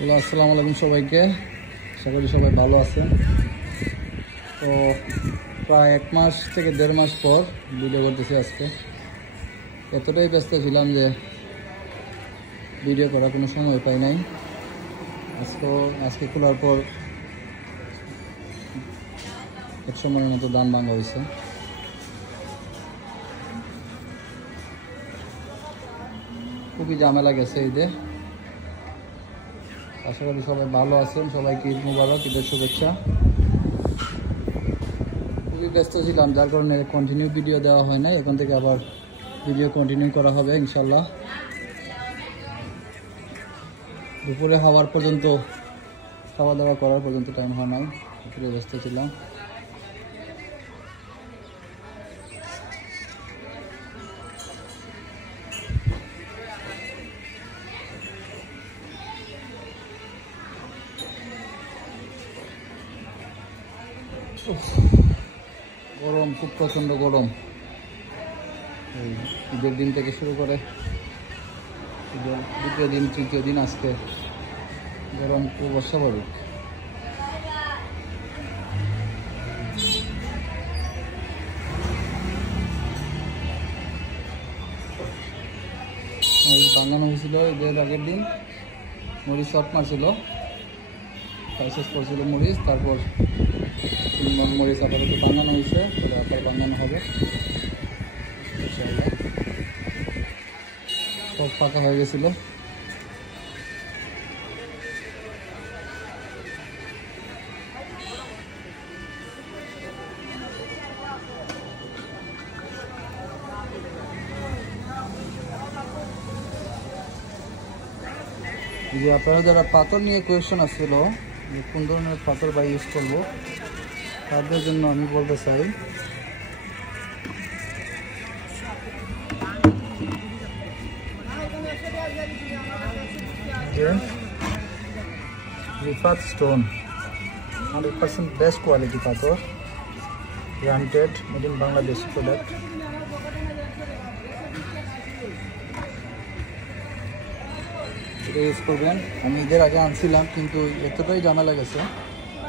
আসসালামু আলাইকুম সবাইকে। আশা করি সবাই ভালো আছেন। তো প্রায় 1 মাস থেকে 1.5 মাস পর ভিডিও করতেছি। আজকে এতটাই ব্যস্ত ছিলাম যে ভিডিও করার কোনো সময় পাই নাই। আজকে খোলার পর 100 মনের মতো ধান ভাঙা হয়েছে। খুবই ঝামেলা গেছে ঈদে। আশা করি সবাই ভালো আছেন। সবাইকে ঈদ মুবারক, ঈদের শুভেচ্ছা। খুবই ব্যস্ত ছিলাম, যার কারণে কন্টিনিউ ভিডিও দেওয়া হয় নাই। এখন থেকে আবার ভিডিও কন্টিনিউ করা হবে ইনশাল্লাহ। দুপুরে খাওয়া দাওয়া করার পর্যন্ত টাইম হয় নাই, দুপুরে ব্যস্ত ছিলাম। গরম, খুব প্রচণ্ড গরম। এই ঈদের দিন থেকে শুরু করে দ্বিতীয় দিন, তৃতীয় দিন আজকে গরম খুব অস্বাভাবিক। বাঙানো হয়েছিল ঈদের আগের দিন, মরিচ শট মারছিল, শেষ করছিল মরিচ। তারপর 3 মণ মরিচ আপাতত বাঙানো হয়েছে, আবার বাঙানো হবে ইনশাআল্লাহ। সব ফাঁকা হয়ে গেছিল। যে আপনারা যারা পাথর নিয়ে কোয়েশ্চেন আসছিল যে কোন ধরনের পাথর বা ইউজ করবো, তাদের জন্য আমি বলতে চাই যে রিফাত স্টোন 100% বেস্ট কোয়ালিটি পাথর, গ্রান্টেড, মেড ইন বাংলাদেশ প্রোডাক্ট। এটা ইউজ করবেন। আমি ঈদের আগে আনছিলাম, কিন্তু এতটাই ঝামেলা গেছে,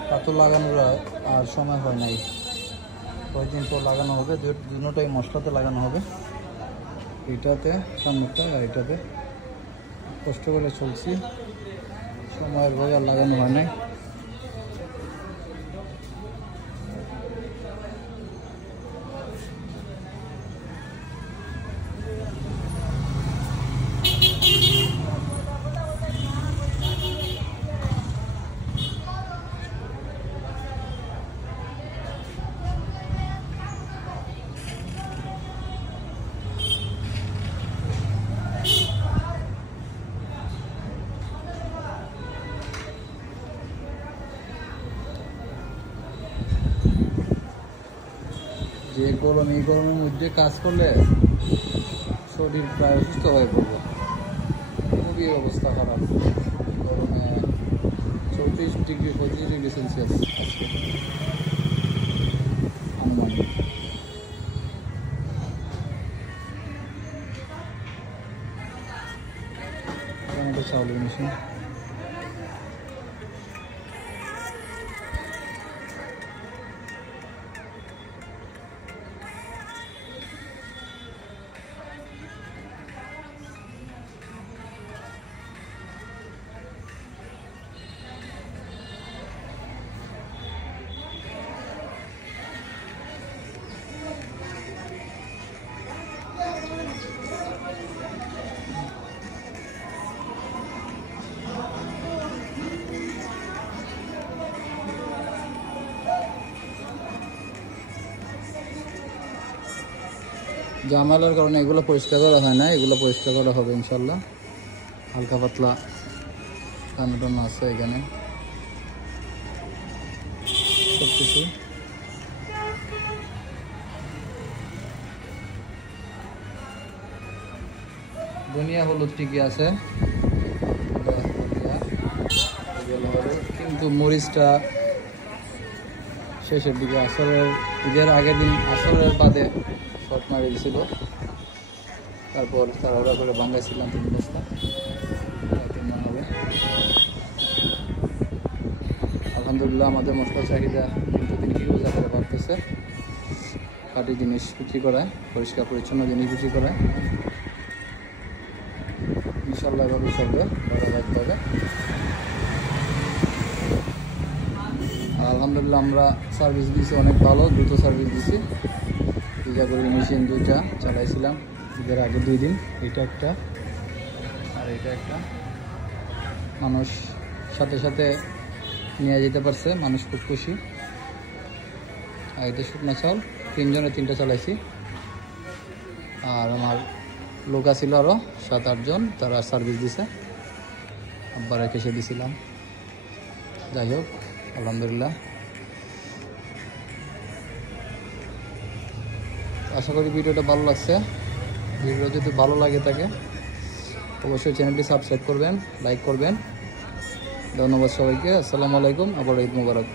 পাথর লাগানোর আর সময় হয় নাই। কয়েকদিন পর লাগানো হবে, দুটোটাই মশলাতে লাগানো হবে। এইটাতে সামনেটা আর এটাতে কষ্ট করে চলছি, সময়ের ভয় আর লাগানো হয় নাই। যে গরম, এই গরমের মধ্যে কাজ করলে শরীর প্রায় অসুস্থ হয়ে পড়বে। খুবই অবস্থা খারাপ গরমে। 34 ডিগ্রি 35 ডিগ্রি সেলসিয়াস আজকে আনুমানিক। চাউলের মেশিন। জামালার কারণে এগুলো পরিষ্কার করা হয় না, এগুলো পরিষ্কার করা হবে ইনশাল্লাহ। হালকা পাতলা টানো আছে এখানে সব কিছু। ধনিয়া হলুদ ঠিকই আছে, কিন্তু মরিচটা শেষের দিকে, ঈদের আগের দিন আসরের বাদে শর্ট মারে দিয়েছিল। তারপর তাড়াহুড়া করে ভাঙাইছিলাম 3 বস্তা, হবে। আলহামদুলিল্লাহ আমাদের মশলা চাহিদা দিন হিউজ আকারে বাড়তেছে। খাঁটি জিনিস বিক্রি করায়, পরিষ্কার পরিচ্ছন্ন জিনিস বিক্রি করায়। ইনশাল্লাহ এভাবে চলবে, ভালো রাখতে হবে। আলহামদুলিল্লাহ আমরা সার্ভিস দিয়েছি অনেক ভালো, দ্রুত সার্ভিস দিছি। পূজা করি মেশিন 2টা চালাইছিলাম ঈদের আগে 2 দিন, এটা একটা আর এটা একটা। মানুষ সাথে সাথে নিয়ে যেতে পারছে, মানুষ খুব খুশি। আর এটা শুকনা চাউল 3 জনে 3টা চালাইছি। আর আমার লোক ছিল আরও 7-8 জন, তারা সার্ভিস দিছে, আব্বার এসে দিছিলাম। যাই হোক আলহামদুলিল্লাহ। আশা করি ভিডিওটা ভালো লাগছে। ভিডিও যদি ভালো লাগে থাকে অবশ্যই চ্যানেলটি সাবস্ক্রাইব করবেন, লাইক করবেন। ধন্যবাদ সবাইকে। আসসালামু আলাইকুম, আবার ঈদ মোবারক।